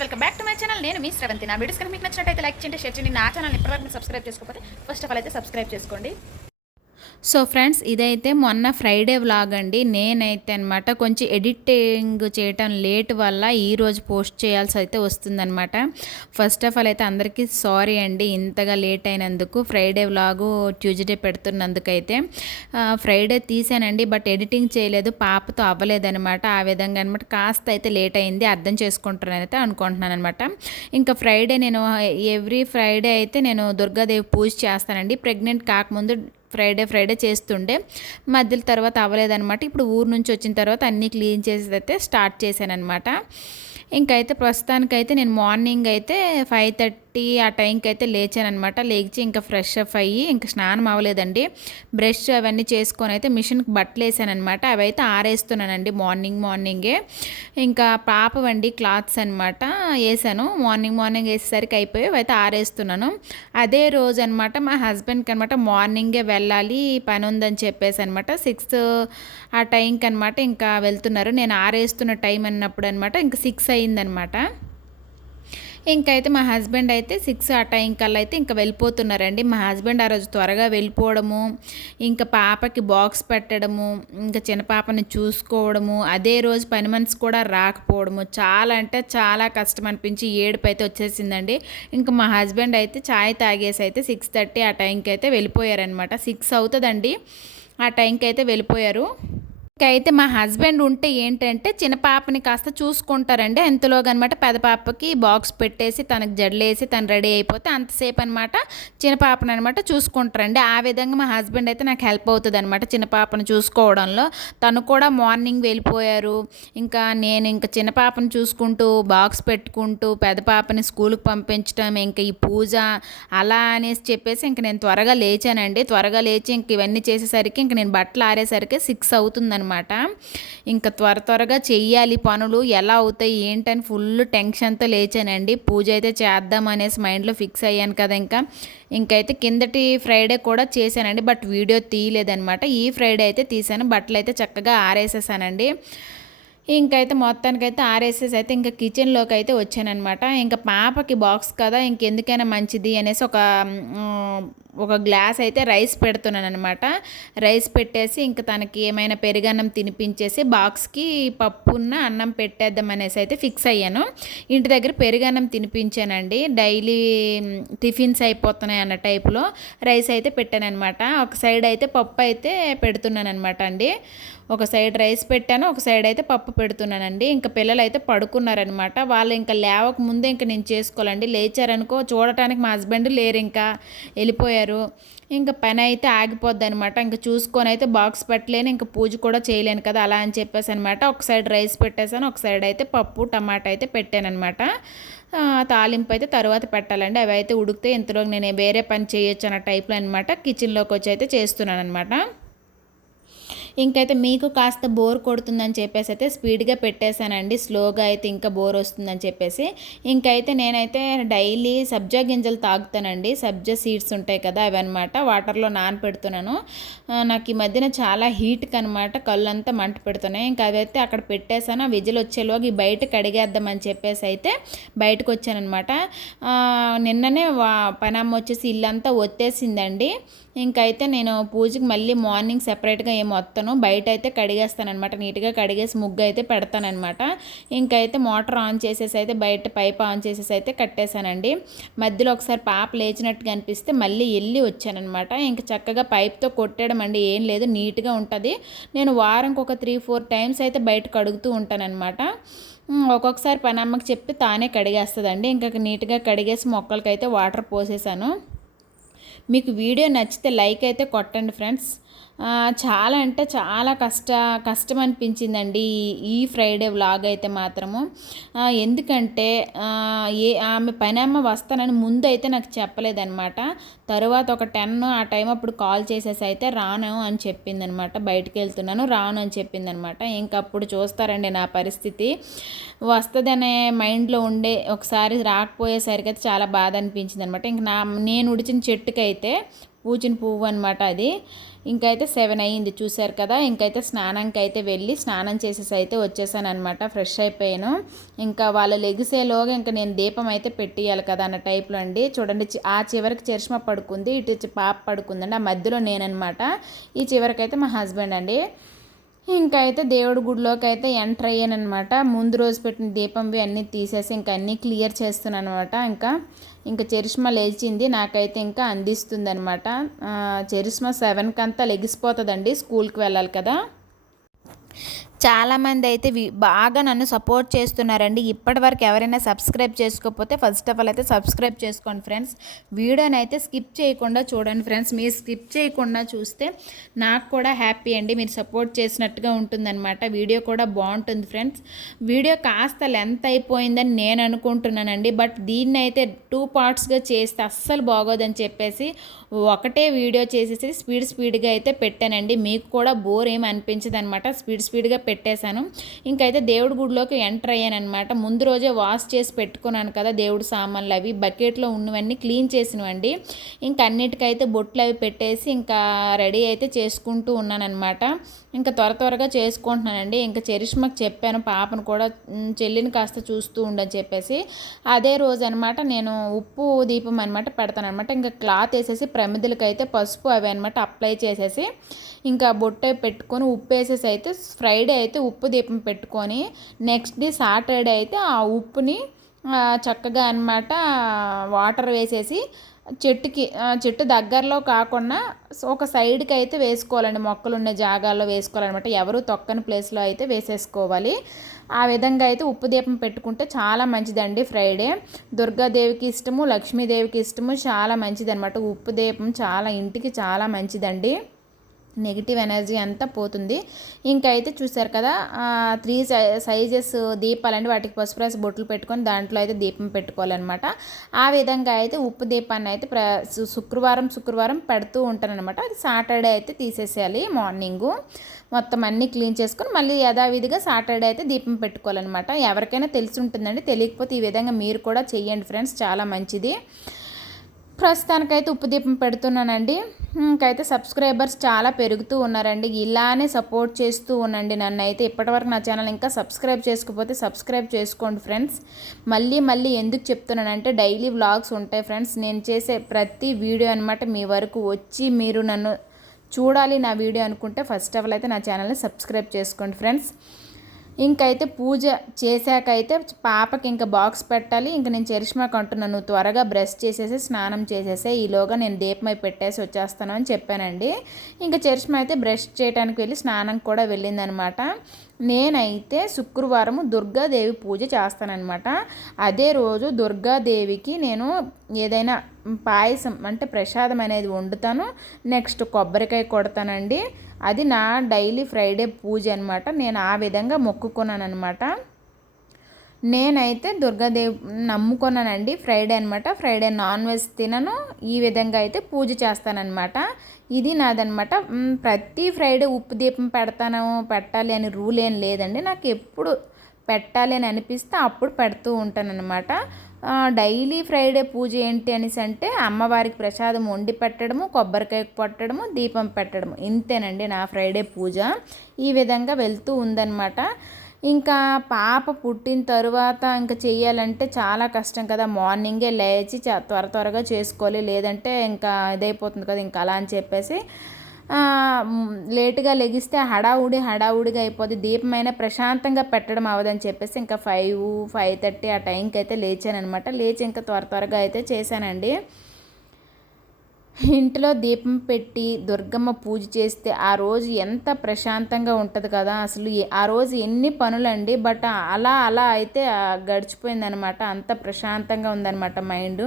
Welcome back to my channel నేను మీ శ్రవంతి నా వీడియోస్ కనుక మీకు నచ్చినట్టయితే లైక్ చేయండి షేర్ చేయండి. నా ఛానల్ ఇప్పటివరకు సబ్స్క్రైబ్ చేసుకోకపోతే ఫస్ట్ ఆఫ్ ఆల్ అయితే సబ్స్క్రైబ్ చేసుకోండి. సో ఫ్రెండ్స్ ఇదైతే మొన్న ఫ్రైడే వ్లాగ్ అండి. నేనైతే అనమాట కొంచెం ఎడిటింగ్ చేయటం లేట్ వల్ల ఈరోజు పోస్ట్ చేయాల్సి అయితే వస్తుందనమాట ఫస్ట్ ఆఫ్ ఆల్ అయితే అందరికీ సారీ అండి ఇంతగా లేట్ అయినందుకు. ఫ్రైడే వ్లాగు ట్యూస్డే పెడుతున్నందుకైతే. ఫ్రైడే తీసానండి బట్ ఎడిటింగ్ చేయలేదు పాపతో అవ్వలేదనమాట ఆ విధంగా అనమాట కాస్త అయితే లేట్ అయింది అర్థం చేసుకుంటారని అయితే అనుకుంటున్నాను అనమాట ఇంకా ఫ్రైడే నేను ఎవ్రీ ఫ్రైడే అయితే నేను దుర్గాదేవి పూజ చేస్తానండి. ప్రెగ్నెంట్ కాకముందు ఫ్రైడే ఫ్రైడే చేస్తుండే. మధ్యలో తర్వాత అవ్వలేదన్నమాట. ఇప్పుడు ఊరు నుంచి వచ్చిన తర్వాత అన్నీ క్లీన్ చేసి అయితే స్టార్ట్ చేశాను అనమాట ఇంకైతే ప్రస్తుతానికైతే నేను మార్నింగ్ అయితే ఫైవ్ థర్టీ ఆ టైంకి అయితే లేచానమాట లేచి ఇంకా ఫ్రెష్ అప్ అయ్యి ఇంకా స్నానం అవ్వలేదండి. బ్రష్ అవన్నీ చేసుకొని అయితే మిషన్కి బట్టలు వేసానమాట అవి అయితే ఆరేస్తున్నానండి మార్నింగ్ మార్నింగే. ఇంకా పాపవండి క్లాత్స్ అనమాట వేసాను. మార్నింగ్ మార్నింగ్ వేసేసరికి అయిపోయి అయితే ఆరేస్తున్నాను. అదే రోజు అనమాట మా హస్బెండ్కి అనమాట మార్నింగే వెళ్ళాలి పని ఉందని చెప్పేసి అనమాట సిక్స్ ఆ టైంకి అనమాట ఇంకా వెళ్తున్నారు. నేను ఆరేస్తున్న టైం అన్నప్పుడు అనమాట ఇంకా సిక్స్ అయిందనమాట ఇంకైతే మా హస్బెండ్ అయితే సిక్స్ ఆ టైం కల్లా అయితే ఇంకా వెళ్ళిపోతున్నారండి. మా హస్బెండ్ ఆ రోజు త్వరగా వెళ్ళిపోవడము ఇంకా పాపకి బాక్స్ పెట్టడము ఇంకా చిన్న పాపని చూసుకోవడము అదే రోజు పని మనిషి కూడా రాకపోవడము. చాలా అంటే చాలా కష్టం అనిపించి ఏడుపు అయితే వచ్చేసిందండి. ఇంకా మా హస్బెండ్ అయితే చాయ్ తాగేసి అయితే సిక్స్ థర్టీ ఆ టైంకి అయితే వెళ్ళిపోయారనమాట సిక్స్ అవుతుందండి. ఆ టైంకి అయితే వెళ్ళిపోయారు. అయితే మా హస్బెండ్ ఉంటే ఏంటంటే చిన్న పాపని కాస్త చూసుకుంటారండి. ఎంతలోగా అనమాట పెద్ద పాపకి బాక్స్ పెట్టేసి తనకు జడలేసి తను రెడీ అయిపోతే అంతసేపు అనమాట చిన్న పాపని అనమాట చూసుకుంటారండి. ఆ విధంగా మా హస్బెండ్ అయితే నాకు హెల్ప్ అవుతుంది అనమాట చిన్న పాపను చూసుకోవడంలో. తను కూడా మార్నింగ్ వెళ్ళిపోయారు. ఇంకా నేను ఇంకా చిన్న పాపను చూసుకుంటూ బాక్స్ పెట్టుకుంటూ పెద్ద పాపని స్కూల్కి పంపించడం ఇంకా ఈ పూజ అలా అనేసి చెప్పేసి ఇంక నేను త్వరగా లేచానండి. త్వరగా లేచి ఇంక ఇవన్నీ చేసేసరికి ఇంక నేను బట్టలు ఆరేసరికి సిక్స్ అనమాట ఇంకా త్వర త్వరగా చెయ్యాలి పనులు. ఎలా అవుతాయి ఏంటని ఫుల్ టెన్షన్తో లేచానండి. పూజ అయితే చేద్దాం అనేసి మైండ్లో ఫిక్స్ అయ్యాను కదా ఇంకా. ఇంకైతే కిందటి ఫ్రైడే కూడా చేశానండి బట్ వీడియో తీయలేదనమాట ఈ ఫ్రైడే అయితే తీసాను బట్టలు అయితే చక్కగా ఆరేసేసానండి. ఇంకైతే మొత్తానికైతే ఆర్ఎస్ఎస్ అయితే ఇంకా కిచెన్లోకి అయితే వచ్చానమాట ఇంకా పాపకి బాక్స్ కదా ఇంకెందుకైనా మంచిది అనేసి ఒక ఒక గ్లాస్ అయితే రైస్ పెడుతున్నాను అనమాట రైస్ పెట్టేసి ఇంకా తనకి ఏమైనా పెరుగన్నం తినిపించేసి బాక్స్కి పప్పున్న అన్నం పెట్టేద్దాం అనేసి అయితే ఫిక్స్ అయ్యాను. ఇంటి దగ్గర పెరుగన్నం తినిపించానండి. డైలీ టిఫిన్స్ అయిపోతున్నాయి అన్న టైప్లో రైస్ అయితే పెట్టాను అనమాట ఒక సైడ్ అయితే పప్పు అయితే పెడుతున్నాను అనమాట అండి. ఒక సైడ్ రైస్ పెట్టాను ఒక సైడ్ అయితే పప్పు పెడుతున్నానండి. ఇంకా పిల్లలు అయితే పడుకున్నారనమాట వాళ్ళు ఇంకా లేవక ముందే ఇంకా నేను చేసుకోవాలండి. లేచారనుకో చూడటానికి మా హస్బెండ్ లేరు ఇంకా. వెళ్ళిపోయారు. ఇంకా పని అయితే ఆగిపోద్ది అనమాట ఇంకా చూసుకొని అయితే బాక్స్ పెట్టలేను. ఇంకా పూజ కూడా చేయలేను కదా అలా అని చెప్పేసి అనమాట ఒక సైడ్ రైస్ పెట్టేశాను ఒక సైడ్ అయితే పప్పు టమాటా అయితే పెట్టాను అనమాట తాలింపు అయితే తర్వాత పెట్టాలండి. అవి అయితే ఉడికితే ఇంతలో నేను వేరే పని చేయొచ్చు అన్న టైప్లో అనమాట కిచెన్లోకి వచ్చి అయితే చేస్తున్నాను అనమాట ఇంకైతే మీకు కాస్త బోర్ కొడుతుందని చెప్పేసి అయితే స్పీడ్గా పెట్టేశానండి. స్లోగా అయితే ఇంకా బోర్ వస్తుందని చెప్పేసి. ఇంకైతే నేనైతే డైలీ సబ్జా గింజలు తాగుతానండి. సబ్జా సీడ్స్ ఉంటాయి కదా అవి అనమాట వాటర్లో నానపెడుతున్నాను. నాకు ఈ మధ్యన చాలా హీట్కి అనమాట కళ్ళంతా మంట పెడుతున్నాయి. ఇంకా అదైతే అక్కడ పెట్టేశాను. విజిల్ వచ్చేలోగా బయట కడిగేద్దామని చెప్పేసి అయితే బయటకు వచ్చానమాట నిన్ననే పనమ్మ వచ్చేసి ఇల్లంతా ఒత్తేసిందండి. ఇంకైతే నేను పూజకి మళ్ళీ మార్నింగ్ సెపరేట్గా ఏం వస్తాను బయట అయితే కడిగేస్తానమాట నీట్గా కడిగేసి ముగ్గు అయితే పెడతానమాట ఇంకైతే మోటార్ ఆన్ చేసేసి అయితే బయట పైప్ ఆన్ చేసేసి అయితే కట్టేశానండి. మధ్యలో ఒకసారి పాప లేచినట్టుగా అనిపిస్తే మళ్ళీ వెళ్ళి వచ్చానమాట ఇంక చక్కగా పైప్తో కొట్టేయడం అండి ఏం లేదు నీట్గా ఉంటుంది. నేను వారంకి ఒక త్రీ ఫోర్ టైమ్స్ అయితే బయట కడుగుతూ ఉంటానన్నమాట. ఒక్కొక్కసారి ఒక్కొక్కసారి అమ్మకి చెప్పి తానే కడిగేస్తుందండి. ఇంకా నీట్గా కడిగేసి మొక్కలకైతే వాటర్ పోసేసాను మీకు వీడియో నచ్చితే లైక్ అయితే కొట్టండి ఫ్రెండ్స్. చాలా అంటే చాలా కష్ట కష్టం అనిపించిందండి ఈ- ఫ్రైడే వ్లాగ్ అయితే మాత్రము. ఎందుకంటే ఏ ఆమె పని అమ్మ వస్తానని ముందు అయితే నాకు చెప్పలేదన్నమాట. తరువాత ఒక టెన్ ఆ టైం అప్పుడు కాల్ చేసేసి అయితే రాను అని చెప్పిందనమాట బయటికి వెళ్తున్నాను రాను అని చెప్పిందనమాట ఇంకప్పుడు చూస్తారండి నా పరిస్థితి. వస్తుందనే మైండ్లో ఉండే ఒకసారి రాకపోయేసరికి అయితే చాలా బాధ అనిపించింది అనమాట ఇంక నా నేను ఉడిచిన చెట్టుకైతే పూచిన పువ్వు అనమాట అది. ఇంకైతే సెవెన్ అయ్యింది చూశారు కదా? ఇంకైతే స్నానంకి అయితే వెళ్ళి స్నానం చేసేసి అయితే వచ్చేసాను అనమాట ఫ్రెష్ అయిపోయాను. ఇంకా వాళ్ళు లెగిసేలోగా ఇంకా నేను దీపం అయితే పెట్టేయాలి కదా అన్న టైప్లో అండి. చూడండి ఆ చివరికి చరిష్మ పడుకుంది ఇటు పాప పడుకుందండి ఆ మధ్యలో నేననమాట ఈ చివరికి అయితే మా హస్బెండ్ అండి. ఇంకా అయితే దేవుడి గుడిలోకి అయితే ఎంటర్ అయ్యానమాట ముందు రోజు పెట్టిన దీపంవి అన్నీ తీసేసి ఇంకా అన్నీ క్లియర్ చేస్తున్నాను అనమాట ఇంకా ఇంకా చెరిష్మా లేచింది నాకైతే ఇంకా అందిస్తుంది అనమాట చరిష్మ సెవెన్కి అంతా లెగిసిపోతుందండి స్కూల్కి వెళ్ళాలి కదా. చాలామంది అయితే వి- బాగా నన్ను సపోర్ట్ చేస్తున్నారండి. ఇప్పటి వరకు ఎవరైనా సబ్స్క్రైబ్ చేసుకోకపోతే ఫస్ట్ ఆఫ్ ఆల్ అయితే సబ్స్క్రైబ్ చేసుకోండి ఫ్రెండ్స్. వీడియోని అయితే స్కిప్ చేయకుండా చూడండి ఫ్రెండ్స్. మీరు స్కిప్ చేయకుండా చూస్తే నాకు కూడా హ్యాపీ అండి. మీరు సపోర్ట్ చేసినట్టుగా ఉంటుందన్నమాట. వీడియో కూడా బాగుంటుంది ఫ్రెండ్స్. వీడియో కాస్త లెంత్ అయిపోయిందని నేను అనుకుంటున్నానండి. బట్ దీన్ని అయితే టూ పార్ట్స్గా చేస్తే అస్సలు బాగోదని చెప్పేసి ఒకటే వీడియో చేసేసి స్పీడ్ స్పీడ్గా అయితే పెట్టానండి. మీకు కూడా బోర్ ఏమి అనిపించదు అనమాట స్పీడ్ స్పీడ్గా పెట్టేశాను. ఇంకైతే దేవుడి గుడిలోకి ఎంటర్ అయ్యానమాట ముందు రోజే వాష్ చేసి పెట్టుకున్నాను కదా దేవుడు సామాన్లు అవి బకెట్లో ఉన్నవన్నీ క్లీన్ చేసినవండి. ఇంకా అన్నిటికైతే బొట్లు అవి పెట్టేసి ఇంకా రెడీ అయితే చేసుకుంటూ ఉన్నానన్నమాట. ఇంకా త్వర త్వరగా చేసుకుంటున్నానండి. ఇంకా చెరిష్మకు చెప్పాను పాపను కూడా చెల్లిని కాస్త చూస్తూ ఉండని చెప్పేసి. అదే రోజు అనమాట నేను ఉప్పు దీపం అనమాట పెడతాను అనమాట ఇంకా క్లాత్ వేసేసి ప్రమిదలకైతే అయితే పసుపు అవి అనమాట అప్లై చేసేసి. ఇంకా బొట్ట పెట్టుకొని ఉప్పు వేసేసి అయితే ఫ్రైడే అయితే ఉప్పు దీపం పెట్టుకొని నెక్స్ట్ డే సాటర్డే అయితే ఆ ఉప్పుని చక్కగా అనమాట వాటర్ వేసేసి చెట్టుకి చెట్టు దగ్గరలో కాకుండా ఒక సైడ్కి అయితే వేసుకోవాలండి. మొక్కలు ఉన్న జాగాల్లో వేసుకోవాలన్నమాట. ఎవరు తొక్కని ప్లేస్లో అయితే వేసేసుకోవాలి. ఆ విధంగా అయితే ఉప్పు దీపం పెట్టుకుంటే చాలా మంచిదండి ఫ్రైడే. దుర్గాదేవికి ఇష్టము లక్ష్మీదేవికి ఇష్టము చాలా మంచిది అనమాట ఉప్పు దీపం చాలా ఇంటికి చాలా మంచిదండి. నెగిటివ్ ఎనర్జీ అంతా పోతుంది. ఇంకైతే అయితే చూసారు కదా త్రీ సైజెస్ దీపాలంటే వాటికి పసుపు రాసి బొట్లు పెట్టుకొని దాంట్లో అయితే దీపం పెట్టుకోవాలన్నమాట. ఆ విధంగా అయితే ఉప్పు దీపాన్ని అయితే ప్ర శుక్రవారం శుక్రవారం పెడుతూ ఉంటానన్నమాట. అది సాటర్డే అయితే తీసేసేయాలి మార్నింగు. మొత్తం అన్నీ క్లీన్ చేసుకొని మళ్ళీ యథావిధిగా సాటర్డే అయితే దీపం పెట్టుకోవాలన్నమాట. ఎవరికైనా తెలిసి ఉంటుందండి తెలియకపోతే ఈ విధంగా మీరు కూడా చెయ్యండి ఫ్రెండ్స్ చాలా మంచిది. ప్రస్తుతానికైతే ఉప్పు దీపం పెడుతున్నానండి. ఇంకైతే సబ్స్క్రైబర్స్ చాలా పెరుగుతూ ఉన్నారండి. ఇలానే సపోర్ట్ చేస్తూ ఉండండి నన్ను అయితే ఇప్పటివరకు నా ఛానల్ ఇంకా సబ్స్క్రైబ్ చేసుకోకపోతే సబ్స్క్రైబ్ చేసుకోండి ఫ్రెండ్స్. మళ్ళీ మళ్ళీ ఎందుకు చెప్తున్నానంటే డైలీ వ్లాగ్స్ ఉంటాయి ఫ్రెండ్స్. నేను చేసే ప్రతి వీడియో అనమాట మీ వరకు వచ్చి మీరు నన్ను చూడాలి నా వీడియో అనుకుంటే ఫస్ట్ ఆఫ్ ఆల్ అయితే నా ఛానల్ని సబ్స్క్రైబ్ చేసుకోండి ఫ్రెండ్స్. ఇంకైతే పూజ చేశాకైతే పాపకి ఇంకా బాక్స్ పెట్టాలి. ఇంక నేను చరిష్మాకి అంటున్నాను నువ్వు త్వరగా బ్రష్ చేసేసి స్నానం చేసేసే ఈలోగా నేను దీపమై పెట్టేసి వచ్చేస్తాను అని చెప్పానండి. ఇంకా చరిష్మా అయితే బ్రష్ చేయడానికి వెళ్ళి స్నానం కూడా వెళ్ళిందనమాట. నేనైతే శుక్రవారం దుర్గాదేవి పూజ చేస్తానన్నమాట అదే రోజు దుర్గాదేవికి నేను ఏదైనా పాయసం అంటే ప్రసాదం అనేది వండుతాను. నెక్స్ట్ కొబ్బరికాయ కొడతానండి. అది నా డైలీ ఫ్రైడే పూజ అనమాట నేను ఆ విధంగా మొక్కుకున్నాను అనమాట నేనైతే దుర్గాదేవి నమ్ముకున్నానండి ఫ్రైడే అనమాట ఫ్రైడే నాన్ వెజ్ తినను. ఈ విధంగా అయితే పూజ చేస్తానన్నమాట. ఇది నాదనమాట ప్రతి ఫ్రైడే ఉప్పు దీపం పెడతాను పెట్టాలి అని రూల్ ఏం లేదండి. నాకు ఎప్పుడు పెట్టాలి అని అనిపిస్తే అప్పుడు పెడుతూ ఉంటానన్నమాట. డైలీ ఫ్రైడే పూజ ఏంటి అనేసి అంటే అమ్మవారికి ప్రసాదం వండి పెట్టడము కొబ్బరికాయ కొట్టడము దీపం పెట్టడము. ఇంతేనండి నా ఫ్రైడే పూజ. ఈ విధంగా వెళ్తూ ఉందన్నమాట. ఇంకా పాప పుట్టిన తరువాత ఇంకా చేయాలంటే చాలా కష్టం కదా. మార్నింగే లేచి చ- త్వర త్వరగా చేసుకోవాలి. లేదంటే ఇంకా ఇదైపోతుంది కదా ఇంకా అలా అని చెప్పేసి లేటుగా లెగిస్తే హడావుడి హడావుడిగా అయిపోద్ది. దీపమైనా ప్రశాంతంగా పెట్టడం అవ్వదని చెప్పేసి ఇంకా ఫైవ్ ఫైవ్ థర్టీ ఆ టైంకి అయితే లేచానమాట లేచి ఇంకా త్వర త్వరగా అయితే చేశానండి. ఇంట్లో దీపం పెట్టి దుర్గమ్మ పూజ చేస్తే ఆ రోజు ఎంత ప్రశాంతంగా ఉంటుంది కదా. అసలు ఆ రోజు ఎన్ని పనులండి. బట్ అలా అలా అయితే గడిచిపోయిందనమాట. అంత ప్రశాంతంగా ఉందన్నమాట మైండ్.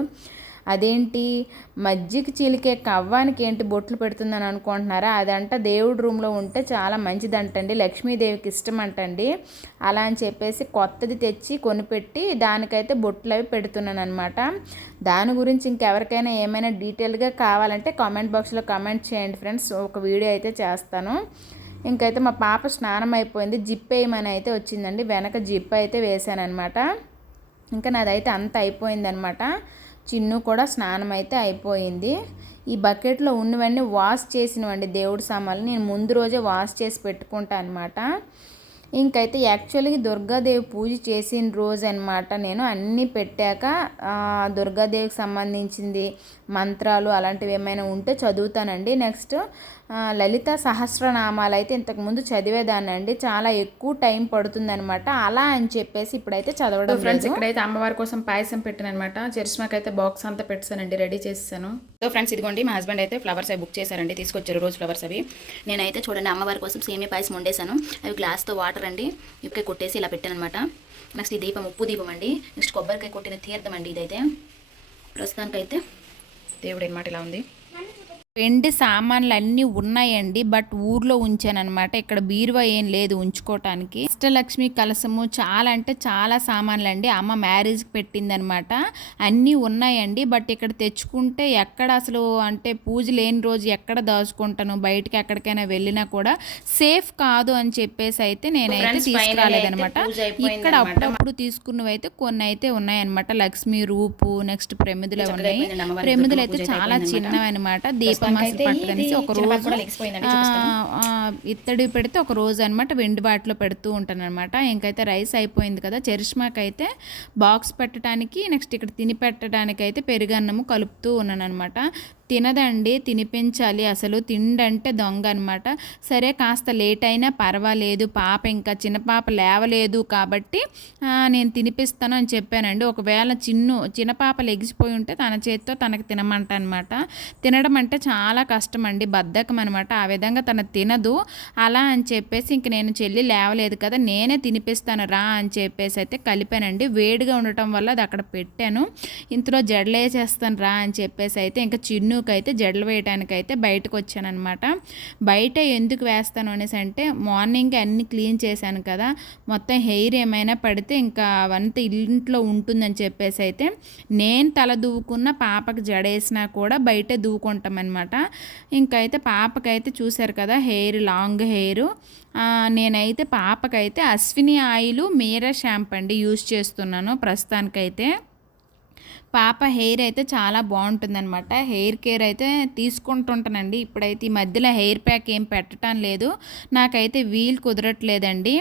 అదేంటి? మజ్జిగ చిలికే కవ్వానికి ఏంటి బొట్లు పెడుతుందని అనుకుంటున్నారా? అదంట దేవుడి రూమ్లో ఉంటే చాలా మంచిదంటండి. లక్ష్మీదేవికి ఇష్టం అంటండి అలా అని చెప్పేసి కొత్తది తెచ్చి కొనిపెట్టి దానికైతే బొట్లు అవి పెడుతున్నాను అనమాట దాని గురించి ఇంకెవరికైనా ఏమైనా డీటెయిల్గా కావాలంటే కామెంట్ బాక్స్లో కామెంట్ చేయండి ఫ్రెండ్స్. ఒక వీడియో అయితే చేస్తాను. ఇంకైతే మా పాప స్నానం అయిపోయింది. జిప్ వేయమని అయితే వచ్చిందండి. వెనక జిప్ అయితే వేసాను అనమాట ఇంకా నాదైతే అంత అయిపోయిందనమాట చిన్ను కూడా స్నానం అయితే అయిపోయింది. ఈ బకెట్లో ఉన్నవన్నీ వాష్ చేసినవండి దేవుడి సామాన్లు. నేను ముందు రోజే వాష్ చేసి పెట్టుకుంటా అనమాట ఇంకైతే యాక్చువల్గా దుర్గాదేవి పూజ చేసిన రోజు అనమాట నేను. అన్నీ పెట్టాక దుర్గాదేవికి సంబంధించింది మంత్రాలు అలాంటివి ఏమైనా ఉంటే చదువుతానండి. నెక్స్ట్ లలిత సహస్రనామాలు అయితే ఇంతకుముందు చదివేదానండి చాలా ఎక్కువ టైం పడుతుందనమాట అలా అని చెప్పేసి ఇప్పుడైతే చదవడం ఫ్రెండ్స్. ఇక్కడైతే అమ్మవారి కోసం పాయసం పెట్టాను అనమాట చరిష్మాకి అయితే బాక్స్ అంతా పెట్టానండి రెడీ చేసాను సో ఫ్రెండ్స్ ఇదిగోండి మా హస్బెండ్ అయితే ఫ్లవర్స్ అవి బుక్ చేశారండి తీసుకొచ్చారు రోజు ఫ్లవర్స్ అవి. నేనైతే చూడండి అమ్మవారి కోసం సేమియా పాయసం వండేసాను అవి గ్లాస్తో వాటర్ అండి ఇప్పుడే కొట్టేసి ఇలా పెట్టాను అనమాట నెక్స్ట్ ఈ దీపం ఉప్పు దీపం అండి. నెక్స్ట్ కొబ్బరికాయ కొట్టిన తీర్థం అండి ఇదైతే. ప్రస్తుతానికైతే దేవుడు అనమాట ఇలా ఉంది. వెండి సామాన్లు అన్నీ ఉన్నాయండి బట్ ఊర్లో ఉంచానన్నమాట. ఇక్కడ బీరువా ఏం లేదు ఉంచుకోవటానికి అష్టలక్ష్మి కలసము చాలా అంటే చాలా సామాన్లు అండి అమ్మ మ్యారేజ్కి పెట్టిందనమాట అన్నీ ఉన్నాయండి బట్ ఇక్కడ తెచ్చుకుంటే ఎక్కడ అసలు అంటే పూజ లేని రోజు ఎక్కడ దాచుకుంటాను బయటికి ఎక్కడికైనా వెళ్ళినా కూడా సేఫ్ కాదు అని చెప్పేసి అయితే నేనైతే తీసుకురాలేదనమాట ఇక్కడ. అప్పుడప్పుడు తీసుకున్నవి అయితే కొన్ని అయితే ఉన్నాయన్నమాట. లక్ష్మి రూపు నెక్స్ట్ ప్రమిదులు ఉన్నాయి. ప్రమిదులు అయితే చాలా. చిన్నవి అనమాట దీపం ఒక రోజు ఇత్తడి పెడితే ఒక రోజు అనమాట వెండి బాటిలో పెడుతూ ఉంటాను అనమాట ఇంకైతే రైస్ అయిపోయింది కదా చరిష్మాకి అయితే బాక్స్ పెట్టడానికి నెక్స్ట్ ఇక్కడ తిని పెట్టడానికి అయితే పెరుగన్నము కలుపుతూ ఉన్నాను అనమాట తినదండి తినిపించాలి. అసలు తిండంటే దొంగ అనమాట సరే కాస్త లేట్ అయినా పర్వాలేదు. పాప ఇంకా చిన్న పాప లేవలేదు కాబట్టి నేను తినిపిస్తాను అని చెప్పానండి. ఒకవేళ చిన్ను చిన్న పాప లెగిసిపోయి ఉంటే తన చేతితో తనకు తినమంట అనమాట తినడం అంటే చాలా కష్టం అండి బద్ధకం అనమాట. ఆ విధంగా తను తినదు. అలా అని చెప్పేసి ఇంక నేను చెల్లి లేవలేదు కదా నేనే తినిపిస్తాను రా అని చెప్పేసి అయితే కలిపానండి. వేడిగా ఉండటం వల్ల అది అక్కడ పెట్టాను. ఇంతలో జడలేసేస్తాను రా అని చెప్పేసి అయితే ఇంకా చిన్ను అయితే జడలు వేయడానికి అయితే బయటకు వచ్చానమాట బయట ఎందుకు వేస్తాను అనేసి అంటే మార్నింగ్ అన్ని క్లీన్ చేశాను కదా మొత్తం హెయిర్ ఏమైనా పడితే ఇంకా అవంతా ఇంట్లో ఉంటుందని చెప్పేసి అయితే నేను తల దూకున్న పాపకి జడేసినా కూడా బయటే దూకుంటామన్నమాట ఇంకైతే పాపకైతే చూశారు కదా హెయిర్ లాంగ్ హెయిర్. నేనైతే పాపకైతే అశ్విని ఆయిల్ మీరా షాంపూ అండి యూస్ చేస్తున్నాను ప్రస్తుతానికైతే. పాప హెయిర్ అయితే చాలా బాగుంటుందన్నమాట. హెయిర్ కేర్ అయితే తీసుకుంటుంటానండి. ఇప్పుడైతే ఈ మధ్యలో హెయిర్ ప్యాక్ ఏం పెట్టడం లేదు. నాకైతే వీల్ కుదరట్లేదండి.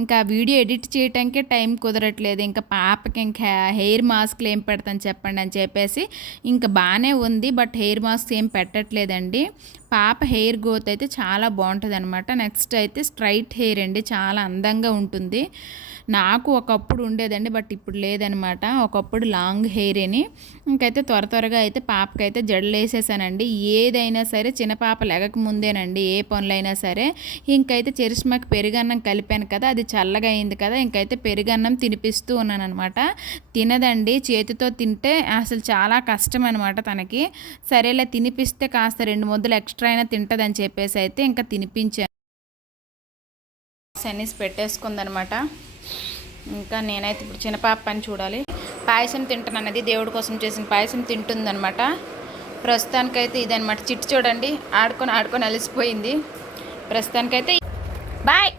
ఇంకా వీడియో ఎడిట్ చేయటానికే టైం కుదరట్లేదు. ఇంకా పాపకి ఇంకా హెయిర్ మాస్క్లు ఏం పెడతాను చెప్పండి అని చెప్పేసి ఇంకా బాగానే ఉంది. బట్ హెయిర్ మాస్క్ ఏం పెట్టట్లేదండి. పాప హెయిర్ గ్రోత్ అయితే చాలా బాగుంటుంది అనమాట నెక్స్ట్ అయితే స్ట్రైట్ హెయిర్ అండి. చాలా అందంగా ఉంటుంది. నాకు ఒకప్పుడు ఉండేదండి బట్ ఇప్పుడు లేదనమాట. ఒకప్పుడు లాంగ్ హెయిర్ అని. ఇంకైతే త్వర త్వరగా అయితే పాపకైతే జడలు వేసేసానండి ఏదైనా సరే చిన్న పాప లెగక ముందేనండి ఏ పనులైనా సరే. ఇంకైతే చెరిస్మాకి పెరుగన్నం కలిపాను కదా అది చల్లగా అయింది కదా ఇంకైతే పెరుగన్నం తినిపిస్తూ ఉన్నాను అనమాట తినదండి చేతితో తింటే అసలు చాలా కష్టం అనమాట తనకి. సరేలే తినిపిస్తే కాస్త రెండు ముద్దలు ఎక్స్ట్రా అయినా తింటుందని చెప్పేసి అయితే ఇంకా తినిపించాను సన్నీస్ పెట్టేసుకుందనమాట. ఇంకా నేనైతే ఇప్పుడు చిన్న పాప పని చూడాలి. పాయసం తింటున్నాను దేవుడి కోసం చేసిన పాయసం తింటుందనమాట ప్రస్తుతానికైతే ఇదనమాట చిట్టు చూడండి. ఆడుకొని ఆడుకొని అలసిపోయింది. ప్రస్తుతానికైతే బాయ్!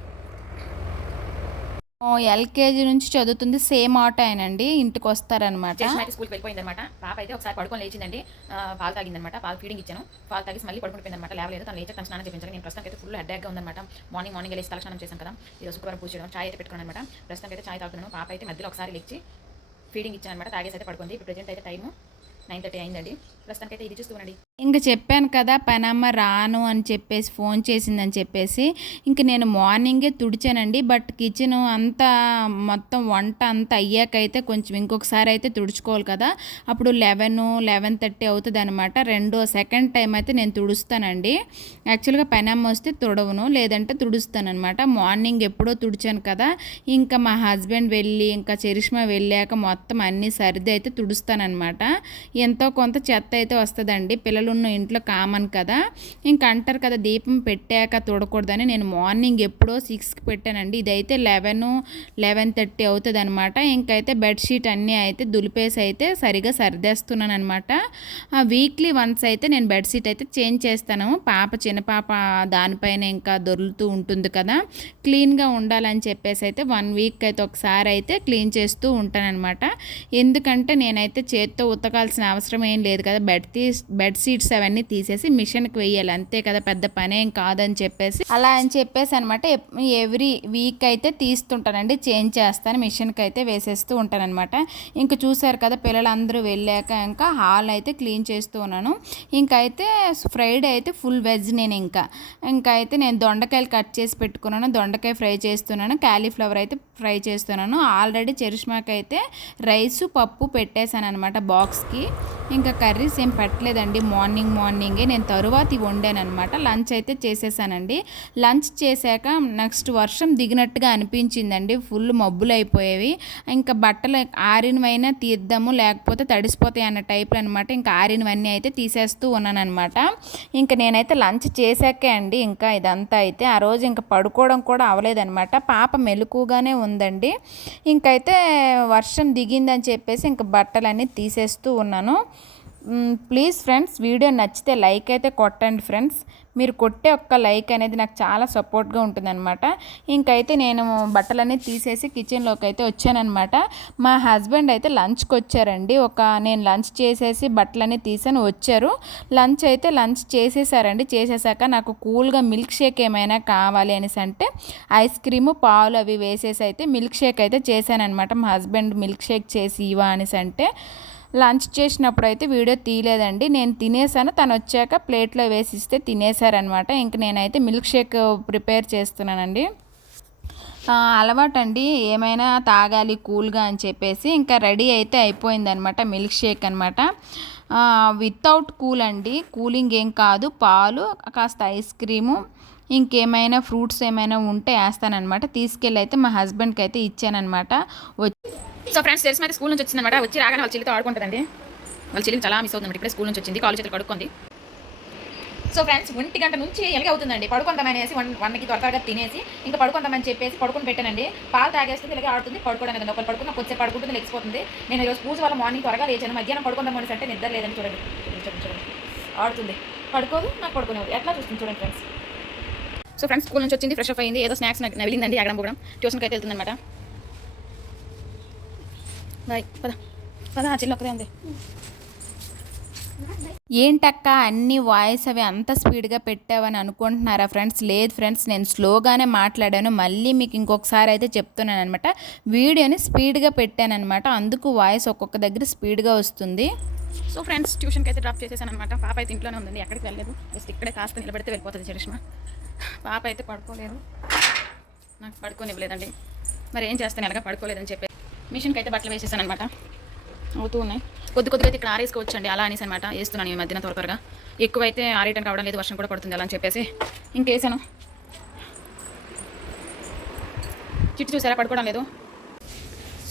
ఎల్కేజీ నుంచి చదువుతుంది సేమ్ ఆట ఆయనండి ఇంటికి వస్తారనమాట స్కూల్కి వెళ్ళిపోయింది అనమాట పాప అయితే ఒకసారి పడుకొని లేచిందండి. ఆ, పాలు తాగిందనమాట. పాలు ఫీడింగ్ ఇచ్చాను. పాలు తాగేసి మళ్ళీ పడుకునిపోయింది అనమాట లేవలేదు. తను లేచి తన స్నానం చేయించాను నేను ప్రస్తుతం అయితే ఫుల్ హెడ్గా ఉందన్నమాట మార్నింగ్ మార్నింగ్ లేచి తలస్నానం చేశాను కదా. ఈరోజు శుక్రవారం పూజ చేయడం చాయ్ అయితే పెట్టుకున్నాను అనమాట ప్రస్తుతం అయితే చాయ్ తాగుతున్నాను. పాప అయితే మధ్యలో ఒకసారి లేచి ఫీడింగ్ ఇచ్చాను అనమాట తాగేసి అయితే పడుకుంది. ఇప్పుడు ప్రజెంట్ అయితే టైము నైన్ థర్టీ అయిందండి. ప్రస్తుతానికి అయితే ఇది చూస్తూ ఉండండి. ఇంక చెప్పాను కదా పనమ్మ రాను అని చెప్పేసి ఫోన్ చేసిందని చెప్పేసి ఇంక నేను మార్నింగే తుడిచానండి. బట్ కిచెన్ అంతా మొత్తం వంట అంతా అయ్యాకైతే కొంచెం ఇంకొకసారి అయితే తుడుచుకోవాలి కదా. అప్పుడు లెవెన్ లెవెన్ థర్టీ అవుతుంది అనమాట రెండో సెకండ్ టైం అయితే నేను తుడుస్తానండి. యాక్చువల్గా పనమ్మ వస్తే తుడవను లేదంటే తుడుస్తానమాట మార్నింగ్ ఎప్పుడో తుడిచాను కదా. ఇంకా మా హస్బెండ్ వెళ్ళి ఇంకా చరిష్మా వెళ్ళాక మొత్తం అన్నీ సర్ది అయితే తుడుస్తానమాట ఎంతో కొంత చెత్త అయితే వస్తుందండి. పిల్లలు ఉన్న ఇంట్లో కామన్ కదా. ఇంకా అంటారు కదా దీపం పెట్టాక తొడకూడదని నేను మార్నింగ్ ఎప్పుడో సిక్స్కి పెట్టానండి. ఇదైతే లెవెన్ లెవెన్ థర్టీ అవుతుంది అనమాట ఇంకైతే బెడ్షీట్ అన్నీ అయితే దులిపేసి అయితే సరిగా సర్దేస్తున్నాను అనమాట వీక్లీ వన్స్ అయితే నేను బెడ్షీట్ అయితే చేంజ్ చేస్తాను. పాప చిన్న పాప దానిపైన ఇంకా దొరులుతూ ఉంటుంది కదా. క్లీన్గా ఉండాలని చెప్పేసి అయితే వన్ వీక్ అయితే ఒకసారి అయితే క్లీన్ చేస్తూ ఉంటానన్నమాట. ఎందుకంటే నేనైతే చేత్తో ఉతకాల్సిన అవసరం ఏం లేదు కదా. బెడ్ తీ బెడ్షీట్ షీట్స్ అవన్నీ తీసేసి మిషన్కి వేయాలి. అంతే కదా పెద్ద పనేం కాదని చెప్పేసి. అలా అని చెప్పేసి అనమాట ఎవ్రీ వీక్ అయితే తీస్తుంటానండి. చేంజ్ చేస్తాను. మిషన్కి అయితే వేసేస్తూ ఉంటానన్నమాట. ఇంకా చూసారు కదా పిల్లలందరూ వెళ్ళాక ఇంకా హాల్ అయితే క్లీన్ చేస్తూ ఉన్నాను. ఇంకైతే అయితే ఫ్రైడే అయితే ఫుల్ వెజ్ నేను ఇంకా. ఇంకా అయితే నేను దొండకాయలు కట్ చేసి పెట్టుకున్నాను. దొండకాయ ఫ్రై చేస్తున్నాను. క్యాలీఫ్లవర్ అయితే ఫ్రై చేస్తున్నాను. ఆల్రెడీ చెరిష్మాకి అయితే రైస్ పప్పు పెట్టేశాను అనమాట బాక్స్కి. ఇంకా కర్రీస్ ఏం పెట్టలేదండి. మార్నింగ్ మార్నింగ్ మార్నింగే నేను తరువాత ఇవి వండాను అనమాట లంచ్ అయితే చేసేసానండి. లంచ్ చేశాక నెక్స్ట్ వర్షం దిగినట్టుగా అనిపించిందండి. ఫుల్ మబ్బులు అయిపోయేవి. ఇంకా బట్టలు ఆరినవైనా తీద్దాము లేకపోతే తడిసిపోతాయి అన్న టైప్లో అనమాట ఇంకా ఆరినవన్నీ అయితే తీసేస్తూ ఉన్నాను ఇంకా నేనైతే లంచ్ చేశాకే అండి. ఇంకా ఇదంతా అయితే ఆ రోజు ఇంకా పడుకోవడం కూడా అవ్వలేదనమాట పాప మెలకుగానే ఉందండి. ఇంకైతే వర్షం దిగిందని చెప్పేసి ఇంకా బట్టలన్నీ తీసేస్తూ ఉన్నాను. ప్లీజ్ ఫ్రెండ్స్ వీడియో నచ్చితే లైక్ అయితే కొట్టండి ఫ్రెండ్స్ మీరు కొట్టే ఒక్క లైక్ అనేది నాకు చాలా సపోర్ట్గా ఉంటుందన్నమాట. ఇంకైతే నేను బట్టలన్నీ తీసేసి కిచెన్లోకి అయితే వచ్చానమాట మా హస్బెండ్ అయితే లంచ్కి వచ్చారండి. ఒక నేను లంచ్ చేసేసి బట్టలన్నీ తీసాను వచ్చారు. లంచ్ అయితే లంచ్ చేసేసారండి. చేసేసాక నాకు కూల్గా మిల్క్ షేక్ ఏమైనా కావాలి అనేసి అంటే ఐస్ క్రీము పాలు అవి వేసేసి అయితే మిల్క్ షేక్ అయితే చేశానన్నమాట. మా హస్బెండ్ మిల్క్ షేక్ చేసి ఇవా అనేసి అంటే లంచ్ చేసినప్పుడు అయితే వీడియో తీయలేదండి. నేను తినేసాను. తను వచ్చాక ప్లేట్లో వేసిస్తే తినేసారనమాట ఇంక నేనైతే మిల్క్ షేక్ ప్రిపేర్ చేస్తున్నానండి. ఆ, అలవాటండి. ఏమైనా తాగాలి కూల్గా అని చెప్పేసి ఇంకా రెడీ అయితే అయిపోయిందనమాట మిల్క్ షేక్ అనమాట వితౌట్ కూల్ అండి. కూలింగ్ ఏం కాదు. పాలు కాస్త ఐస్ క్రీము ఇంకేమైనా ఫ్రూట్స్ ఏమైనా ఉంటే వేస్తానమాట తీసుకెళ్ళి అయితే మా హస్బెండ్కి అయితే ఇచ్చానమాట వచ్చి సో ఫ్రెండ్స్ తెలిసిన అయితే స్కూల్ నుంచి వచ్చిందన్నమాట. వచ్చి రాగానే వాళ్ళ చెల్లితో ఆడుకుంటుందండి. వాళ్ళ చెల్లి చాలా మిస్ అవుతుంది ఇప్పుడే స్కూల్ నుంచి వచ్చింది. కాలేజ్ చేతులు కడుక్కుంది. సో ఫ్రెండ్స్ ఒంటి గంట నుంచి ఎలాగ అవుతుందండి. పడుకుందామనేసి వన్ వన్కి త్వరగా తినేసి ఇంకా పడుకుందామని చెప్పేసి పడుకుని పెట్టానండి. పాలు తాగేస్తుంది ఇలాగే ఆడుతుంది. పడుకోవడానికి ఒకరు పడుకున్న వచ్చే పడుకుంటుంది లెగిసిపోతుంది నేను ఈరోజు పూజ వల్ల మార్నింగ్ త్వరగా లేచాను. మధ్యాహ్నం పడుకుందాం అనేసి అంటే నిద్ర లేదని చూడండి చూడండి చూడండి. ఆడుతుంది. పడుకోదు నాకు పడుకునేది. ఎట్లా చూస్తుంది చూడండి ఫ్రెండ్స్. సో ఫ్రెండ్స్ స్కూల్ నుంచి వచ్చింది ఫ్రెష్ అప్ అయింది. ఏదో స్నాక్స్ నవిలిందండి ఎగడం పోవడం. ట్యూషన్కి అయితే వెళ్తుందన్నమాట. బాయ్ పద. పద చెల్లి ఒక్కదే ఉంది. ఏంటక్క అన్ని వాయిస్ అవి అంత స్పీడ్గా పెట్టావని అనుకుంటున్నారా ఫ్రెండ్స్ లేదు ఫ్రెండ్స్ నేను స్లోగానే మాట్లాడాను. మళ్ళీ మీకు ఇంకొకసారి అయితే చెప్తున్నాను అనమాట వీడియోని స్పీడ్గా పెట్టాను అనమాట అందుకు వాయిస్ ఒక్కొక్క దగ్గర స్పీడ్గా వస్తుంది. సో ఫ్రెండ్స్ ట్యూషన్కి అయితే డ్రాప్ చేసేసాను అనమాట పాప అయితే ఇంట్లోనే ఉందండి ఎక్కడికి వెళ్ళలేదు. జస్ట్ ఇక్కడే కాస్త నిలబెడితే వెళ్ళిపోతుంది చరిష్మా. పాప అయితే పడుకోలేదు. నాకు పడుకోనివ్వలేదండి. మరి ఏం చేస్తాను? ఎలాగ పడుకోలేదని చెప్పి. మిషన్కి అయితే బట్టలు వేసేసాను అనమాట అవుతూ ఉన్నాయి. కొద్ది కొద్దిగా అయితే ఇక్కడ ఆరేసుకోవచ్చండి అలా అనేసి అనమాట వేస్తున్నాను ఈ మధ్యన త్వర త్వరగా. ఎక్కువైతే ఆరేయటం కావడం లేదు వర్షం కూడా పడుతుంది అలా అని చెప్పేసి. ఇంకేసాను చిట్టు చూసారా? పడుకోవడం లేదు.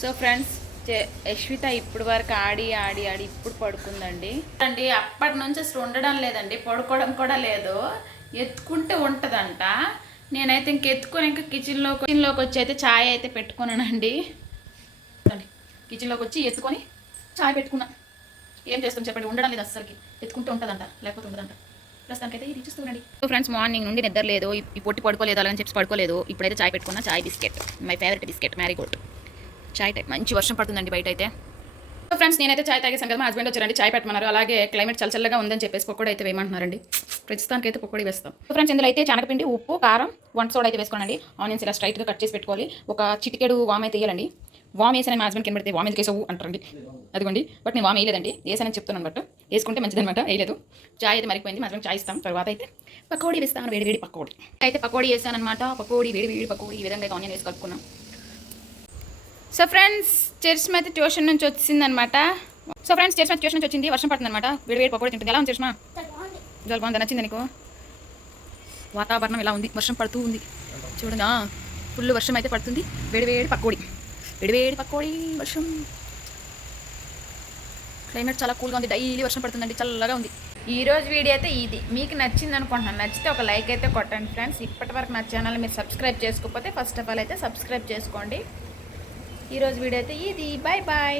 సో ఫ్రెండ్స్ యశ్విత ఇప్పుడు వరకు ఆడి ఆడి ఆడి ఇప్పుడు పడుకుందండి. అండి అప్పటి నుంచి అసలు ఉండడం లేదండి పడుకోవడం కూడా లేదు. ఎత్తుకుంటే ఉంటుందంట. నేనైతే ఇంక ఎత్తుకొని ఇంకా కిచెన్లోకి కిచెన్లోకి వచ్చి అయితే ఛాయ్ అయితే పెట్టుకున్నానండి. కిచెన్లోకి వచ్చి ఎత్తుకొని చాయ్ పెట్టుకున్నా. ఏం చేస్తాం చెప్పండి ఉండడం లేదు అస్సలకి. ఎత్తుకుంటూ ఉంటుందంట లేకపోతే ఉండదంట. ప్రస్తుతానికైతే ఇది చూస్తుండండి సో ఫ్రెండ్స్ మార్నింగ్ నుండి నిద్ర లేదు ఈ- పొట్టి పడుకోలేదు అలా అని చెప్పి పడుకోలేదు. ఇప్పుడైతే చాయ్ పెట్టుకున్నా చాయ్ biscuit my favourite biscuit Marigold chai type మంచి వర్షం పడుతుందండి బయట అయితే సో ఫ్రెండ్స్ నేనైతే చాయ్ తాగేసాను కదా మా హస్బెండ్ వచ్చారండి చాయ్ పెట్టమన్నారు. అలాగే క్లైమేట్ చల్లచల్లగా ఉందని చెప్పేసి పకోడీ అయితే వేయమంటున్నారండి. ప్రస్తుతానికి అయితే పకోడీ వేస్తాం. సో ఫ్రెండ్స్ ఇందులో అయితే శనగపిండి ఉప్పు కారం వంట సోడా అయితే వేసుకోనండి. ఆనియన్స్ ఇలా స్ట్రైట్గా కట్ చేసి పెట్టుకోవాలి. ఒక చిటికెడు వామ్ అయితే వేయాలండి. వామ్ వేసానని మా హస్బెండ్ కింద వామ్ ఎందుకు వేసావు అంటారండి. అదిగోండి బట్ నేను వామ్ వేయలేదండి. వేసానని చెప్తున్నాను బట్ వేసుకుంటే మంచిదనమాట వేయలేదు. చాయ్ అయితే మరిపోయింది మా హస్బెండ్ చాయ్ ఇస్తాం. తర్వాత అయితే పకోడీ వేస్తాను వేడి వేడి పకోడీ. అయితే పకోడీ వేసానమాట పకోడీ వేడి వేడి పకోడీ. ఈ విధంగా అయితే ఆనియన్ వేసి కలుపుకున్నాం. సో ఫ్రెండ్స్ చర్చ్ అయితే ట్యూషన్ నుంచి వచ్చిందనమాట సో ఫ్రెండ్స్ చేసిన ట్యూషన్ నుంచి వచ్చింది వర్షం పడుతుంది అనమాట వేడి వేడి పకోడీ తింటుంది. ఎలా ఉంది చేసిన చాలా బాగుంది? నచ్చింది నీకు? వాతావరణం ఎలా ఉంది? వర్షం పడుతూ ఉంది. చూడండి ఫుల్ వర్షం అయితే పడుతుంది. వేడి వేడి పకోడీ. వేడి వేడి పకోడీ వర్షం. క్లైమేట్ చాలా కూల్గా ఉంది. డైలీ వర్షం పడుతుందండి. చల్లగా ఉంది. ఈ రోజు వీడియో అయితే ఇది. మీకు నచ్చింది అనుకుంటున్నాను. నచ్చితే ఒక లైక్ అయితే కొట్టండి ఫ్రెండ్స్ ఇప్పటివరకు నా ఛానల్ మీరు సబ్స్క్రైబ్ చేసుకోకపోతే ఫస్ట్ ఆఫ్ ఆల్ అయితే సబ్స్క్రైబ్ చేసుకోండి. ఈ రోజు వీడియో అయితే ఇది. Bye bye